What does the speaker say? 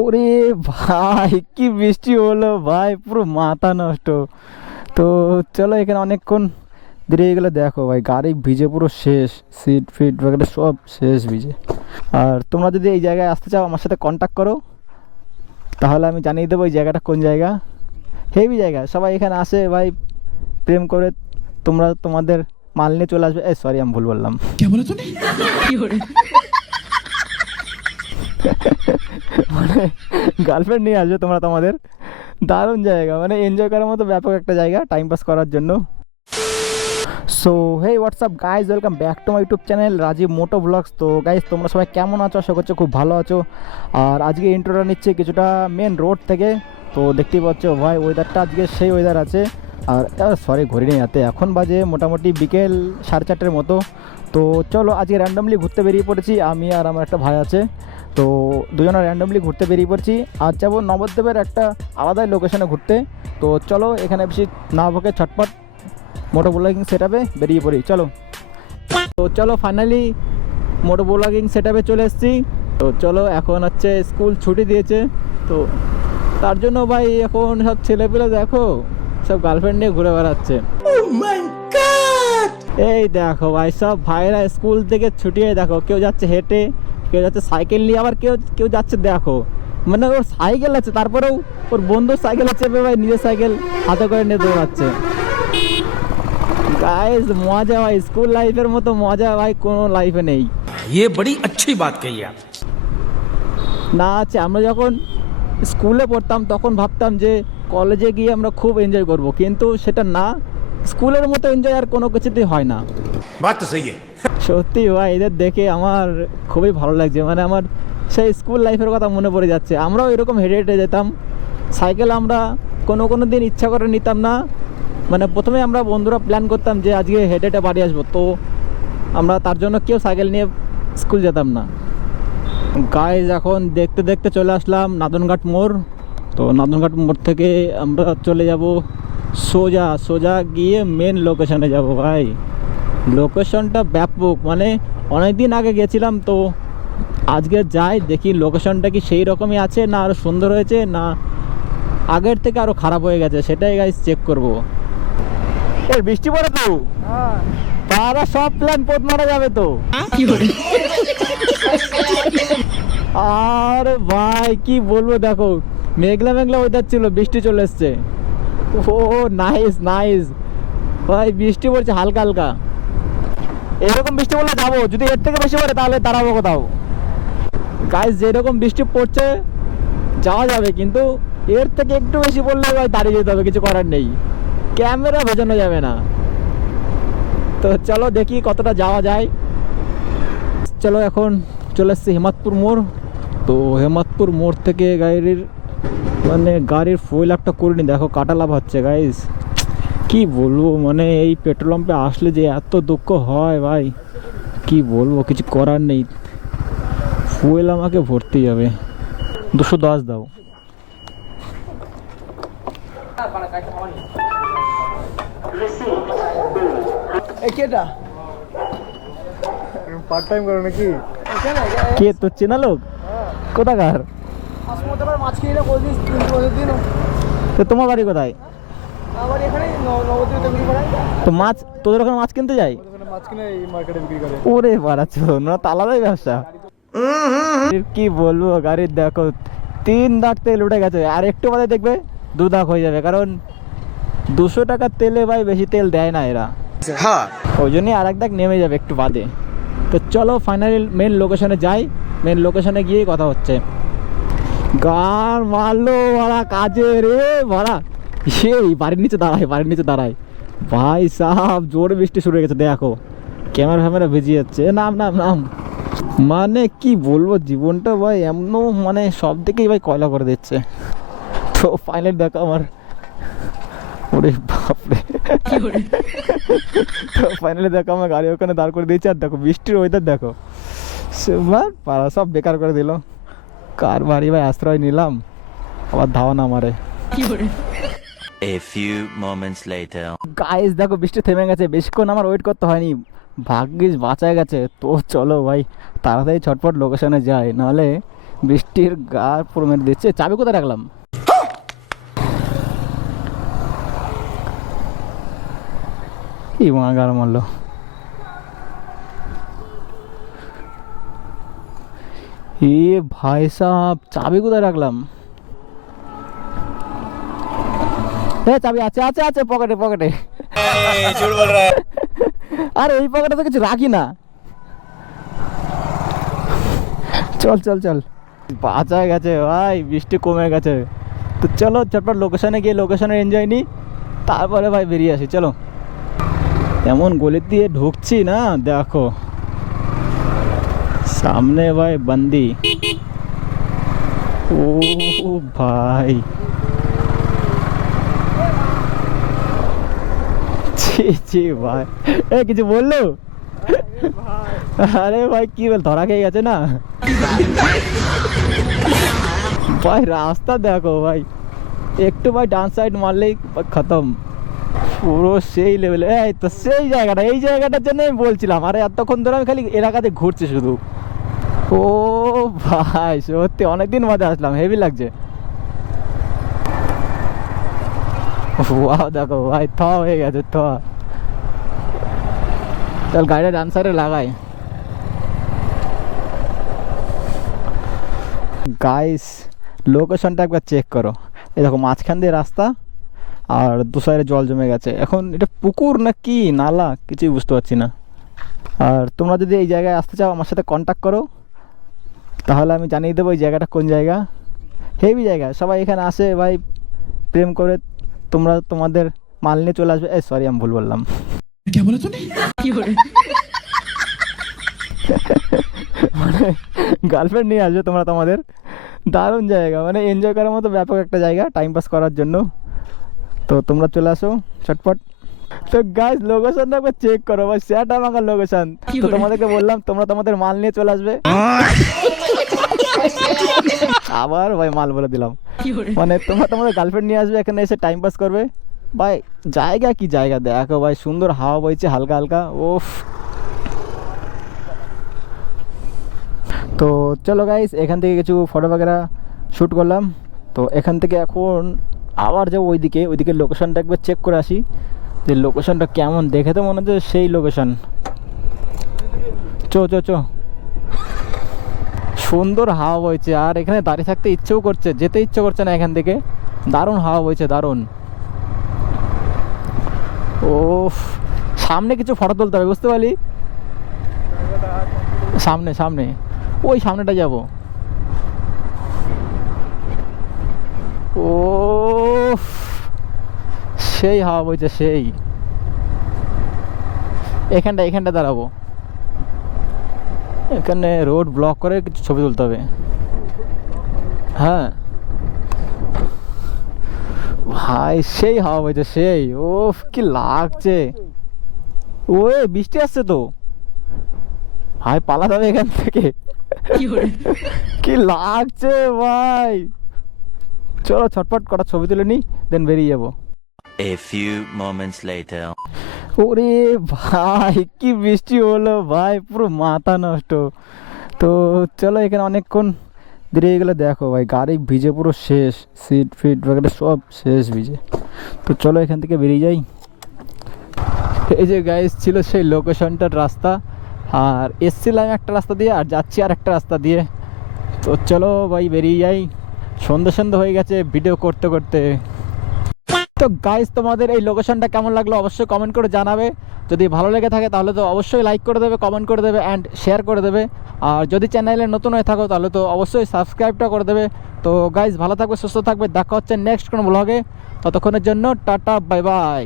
ওরে ভাই কি বৃষ্টি হলো ভাই, পুরো মাথা নষ্ট। তো চলো, এখানে অনেকক্ষণ দেরি হয়ে গেলে দেখো ভাই, গাড়ি ভিজে পুরো শেষ, সিট ফিট वगैरह সব শেষ ভিজে। আর তোমরা যদি এই জায়গায় আসতে চাও আমার সাথে কন্ট্যাক্ট করো, তাহলে আমি জানিয়ে দেবো এই জায়গাটা কোন জায়গা। হেভি জায়গা, সবাই এখানে আসে ভাই প্রেম করে। তোমরা তোমাদের মাল নিয়ে চলে আসবে। এই সরি, আমি ভুল বললাম। মানে গার্লফ্রেন্ড নিয়ে আসবে তোমরা তোমাদের। দারুণ জায়গা, মানে এনজয় করার মতো ব্যাপক একটা জায়গা টাইম পাস করার জন্য। So hey WhatsApp guys, welcome back to my YouTube channel Rajib moto vlogs. তো গাইজ তোমরা সবাই কেমন আছো? আশা করছো খুব ভালো আছো। আর আজকে ইন্ট্রোটা নিচ্ছে কিছুটা মেন রোড থেকে। তো দেখতেই পাচ্ছ ভাই, ওয়েদারটা আজকে সেই ওয়েদার আছে। আর সরি, ঘড়ি নেই হাতে, এখন বাজে মোটামুটি বিকেল 4:30-এর মতো। তো চলো আজকে র্যান্ডমলি ঘুরতে বেরিয়ে পড়েছি, আমি আর আমার একটা ভাই আছে। তো দুজনে র্যান্ডমলি ঘুরতে বেরিয়ে পড়ছি। আজ যাবো নবদ্বীপের একটা আলাদাই লোকেশনে ঘুরতে। তো চলো, এখানে বেশি না বকে ছটপট মোটো ব্লগিং সেট আপে বেরিয়ে পড়ি, চলো। তো চলো ফাইনালি মোটো ব্লগিং সেট আপে চলে এসেছি। তো চলো, এখন হচ্ছে স্কুল ছুটি দিয়েছে, তো তার জন্য ভাই এখন সব ছেলেপেলে দেখো সব গার্লফ্রেন্ড নিয়ে ঘুরে বেড়াচ্ছে। এই দেখো ভাই, সব ভাইরা স্কুল থেকে ছুটিয়ে দেখো, কেউ যাচ্ছে হেঁটে, কেউ যাচ্ছে সাইকেল নিয়ে, আবার কেউ কেউ যাচ্ছে দেখো, মানে ওর সাইকেল আছে তারপরেও ওর বন্ধুর সাইকেলে চেপে ভাই নিজের সাইকেল হাতে করে নিয়ে দৌড়াচ্ছে। গাইস মজা ভাই, স্কুল লাইফের মতো মজা ভাই কোনো লাইফে নেই। ये बड़ी अच्छी बात कही आप। না আছে, আমরা যখন স্কুলে পড়তাম তখন ভাবতাম যে কলেজে গিয়ে আমরা খুব এনজয় করব, কিন্তু সেটা না, স্কুলের মতো এনজয় আর কোনো কিছুতেই হয় না। बात तो सही है। সত্যি ভাই, এদের দেখে আমার খুবই ভালো লাগছে, মানে আমার সেই স্কুল লাইফের কথা মনে পড়ে যাচ্ছে। আমরাও এরকম হেঁটে হেঁটে যেতাম, সাইকেল আমরা কোনো কোনো দিন ইচ্ছা করে নিতাম না। মানে প্রথমে আমরা বন্ধুরা প্ল্যান করতাম যে আজকে হেঁটে হেঁটে বাড়ি আসবো, তো আমরা তার জন্য কেউ সাইকেল নিয়ে স্কুল যেতাম না। গাইজ এখন দেখতে দেখতে চলে আসলাম নাদনঘাট মোড়। তো নাদনঘাট মোড় থেকে আমরা চলে যাব সোজা সোজা গিয়ে মেন লোকেশনে যাব ভাই। লোকেশনটা ব্যাপক, মানে অনেক দিন আগে গেছিলাম, তো আজকে যাই দেখি লোকেশনটা কি সেই রকমই আছে, না আরও সুন্দর হয়েছে, না আগের থেকে আরও খারাপ হয়ে গেছে, সেটাই গাইজ চেক করবো। এই বৃষ্টি পড়ে তো, তারা সব প্ল্যান পোত মারা যাবে তো। আর ভাই কি বলবো, দেখো মেঘলা মেঘলা ওয়েদার ছিল, বৃষ্টি চলে এসছে। ও নাইস নাইস ভাই, বৃষ্টি পড়ছে হালকা হালকা। এরকম বৃষ্টি পড়লে যাবো, যদি এর থেকে বেশি পড়ে তাহলে দাঁড়াবো কোথাও। গাইস যেরকম বৃষ্টি পড়ছে যাওয়া যাবে, কিন্তু এর থেকে একটু বেশি পড়লে ভাই দাঁড়িয়ে যেতে হবে, কিছু করার নেই, ক্যামেরা ভেজানো যাবে না। তো চলো দেখি কতটা যাওয়া যায়। চলো এখন চলে এসছি হেমাদপুর মোড়। তো হেমাদপুর মোড় থেকে গাড়ির ফুয়েল একটা করে নি, দেখো কাটা লাভ হচ্ছে গাইস। কি বলবো, মানে এই পেট্রোল পাম্পে আসলে যে এত দুঃখ হয় ভাই, কি বলবো, কিছু করার নেই, ফুয়েল আমাকে ভরতেই হবে। 210 দাও। কেটা পার্ট টাইম করো নাকি? কে তোর চেনা লোক? কোথাকার? হাসপাতালের মাছ কিনে বলছিস 3 দিন। তো তোমার বাড়ি কোথায়? আমার এখানে নবদ্বীপে বিক্রি করে। তো মাছ তোদের ওখানে মাছ কিনতে যাই? ওখানে মাছ কিনে এই মার্কেটে বিক্রি করে। ওরে বাড়াচ্ছ না, তো আলাদাই ব্যবসা। কি বলবো, গাড়ির দেখো 3 দাগ তেল উঠে গেছে, আর একটু বাদে দেখবে 2 দাগ হয়ে যাবে, কারণ 200 টাকার তেলে ভাই বেশি তেল দেয় না এরা। हाँ। ওই জন্যই আর এক দাগ নেমে যাবে একটু বাদে। তো চলো ফাইনালি মেন লোকেশনে যাই, মেন লোকেশনে গিয়েই কথা হচ্ছে। গান মারলো ভাড়া কাজে রে ভাড়া, সেই বাড়ির নিচে দাঁড়ায়, বাড়ির নিচে দাঁড়ায় ভাই সাহাব, জোরে বৃষ্টি শুরু হয়ে গেছে, দেখো ক্যামেরা ফ্যামেরা ভিজে যাচ্ছে। নাম নাম নাম, মানে কি বলবো, জীবনটা ভাই এমন, মানে সব দিকেই ভাই কয়লা করে দিচ্ছে। তো ফাইনালি দেখো আমার, ওরে বাপরে, তো ফাইনালি দেখো আমার গাড়ি ওখানে দাঁড় করে দিয়েছে, আর দেখো বৃষ্টির ওয়েদার দেখো, পাড়া সব বেকার করে দিল। কার বাড়ি ভাই আশ্রয় নিলাম, আবার ধাওয়া না মারে। A few moments later. Guys দেখো বৃষ্টি থেমে গেছে, বেশিক্ষণ আমার ওয়েট করতে হয়নি, ভাগ্যিস বাঁচায় গেছে। তো চলো ভাই তাড়াতাড়ি ছটপট লোকেশনে যাই, নাহলে বৃষ্টির গার পুরো মেরে দিচ্ছে। চাবি কোথায় রাখলাম? কি গার মারলো। এ ভাই সাহেব, চাবি কোথায় রাখলাম? চাবি আছে আছে আছে পকেটে পকেটে। আরে এই পকেটে তো কিছু রাখি না। চল চল চল, বাঁচা গেছে ভাই, বৃষ্টি কমে গেছে। তো চলো চটপট লোকেশনে গিয়ে লোকেশনের এনজয় নিই, তারপরে ভাই বেরিয়ে আসি। চলো, এমন গলি দিয়ে ঢুকছি না, দেখো সামনে ভাই বন্দি। ও ভাই, ছি ছি ভাই, এ কিছু বললো? আরে ভাই কি বল, ধরা খেয়ে গেছে না ভাই। রাস্তা দেখো ভাই, একটু ভাই ডান সাইড মারলেই খতম, পুরো সেই লেভেলে। এই তো সেই জায়গাটা, এই জায়গাটার জন্য আমি বলছিলাম। আরে এতক্ষণ ধরে আমি খালি এলাকাতে ঘুরছি শুধু। ও ভাই সত্যি অনেকদিন বাদে আসলাম, হেভি লাগছে। ওয়াও দেখো ভাই, থ হয়ে গেছে থ। চল গাড়িটা ডান সাইডে লাগাই। গাইস লোকেশনটা একবার চেক করো। এই দেখো মাঝখান দিয়ে রাস্তা, আর দু সাইডে জল জমে গেছে। এখন এটা পুকুর না কি নালা কিছুই বুঝতে পারছি না। আর তোমরা যদি এই জায়গায় আসতে চাও আমার সাথে কন্ট্যাক্ট করো, তাহলে আমি জানিয়ে দেবো এই জায়গাটা কোন জায়গা। হেভি জায়গা, সবাই এখানে আসে ভাই প্রেম করে। তোমরা তোমাদের মাল নিয়ে চলে আসবে। সরি আমি ভুল বললাম। মানে গার্লফ্রেন্ড নিয়ে আসবে তোমরা তোমাদের। দারুণ জায়গা, মানে এনজয় করার মতো ব্যাপক একটা জায়গা টাইম পাস করার জন্য। তো তোমরা চলে আসো চটপট। তো গাইস লোকেশনটা একবার চেক করো ভাই, সেটা আমার লোকেশন। তো তোমাদেরকে বললাম তোমরা তোমাদের মাল নিয়ে চলে আসবে। আবার ভাই মাল বলে দিলাম। মানে তোমরা তোমাদের গার্লফ্রেন্ড নিয়ে আসবে, এখানে এসে টাইম পাস করবে ভাই। জায়গা কি জায়গা দেখো ভাই, সুন্দর হাওয়া বইছে হালকা হালকা। ওফ। তো চলো গাইস, এখান থেকে কিছু ফটো বাগেরা শ্যুট করলাম। তো এখান থেকে এখন আবার যাবো ওইদিকে, ওইদিকে লোকেশনটা একবার চেক করে আসি যে লোকেশনটা কেমন। দেখে তো মনে হচ্ছে সেই লোকেশন। চো চো চো, সুন্দর হাওয়া বইছে, আর এখানে দাঁড়িয়ে থাকতে ইচ্ছেও করছে, যেতে ইচ্ছে করছে না এখান থেকে। দারুণ হাওয়া বইছে, দারুণ। ও সামনে কিছু ফটো তুলতে হবে, বুঝতে পারলি? সামনে সামনে, ওই সামনেটা যাব। ও সেই হাওয়া বইছে সেই। এখানটা দাঁড়াবো। এখানে রোড ব্লক করে কিছু ছবি তুলতে হবে। হ্যাঁ ভাই সেই হাওয়া বইছে সেই। ওফ কি লাগছে। ওই বৃষ্টি আসছে তো ভাই, পালাতে হবে এখান থেকে। কি লাগছে ভাই। চলো ছটপট কটা ছবি তুলে নি, দেন বেরিয়ে যাবো। A few moments later. ওরে ভাই কি বৃষ্টি হলো ভাই, পুরো মাথা নষ্ট। তো চলো, এখানে অনেকক্ষণ দেরি হয়ে গেলে দেখো ভাই গাড়ি ভিজে পুরো শেষ, সিট ফিট वगैरह সব শেষ ভিজে। তো চলো এখান থেকে বেরিয়ে যাই। এই যে গাইস ছিল সেই লোকেশনটার রাস্তা, আর এসছিলাম একটা রাস্তা দিয়ে আর যাচ্ছি আর একটা রাস্তা দিয়ে। তো চলো ভাই বেরিয়ে যাই, সন্ধ্যে সন্ধ্যে হয়ে গেছে ভিডিও করতে করতে। তো গাইস তোমাদের এই লোকেশনটা কেমন লাগলো অবশ্যই কমেন্ট করে জানাবে। যদি ভালো লেগে থাকে তাহলে তো অবশ্যই লাইক করে দেবে, কমেন্ট করে দেবে অ্যান্ড শেয়ার করে দেবে। আর যদি চ্যানেলে নতুন হয়ে থাকো তাহলে তো অবশ্যই সাবস্ক্রাইবটা করে দেবে। তো গাইস ভালো থাকবে, সুস্থ থাকবে, দেখা হচ্ছে নেক্সট কোনো ব্লগে। ততক্ষণের জন্য টাটা বাই বাই।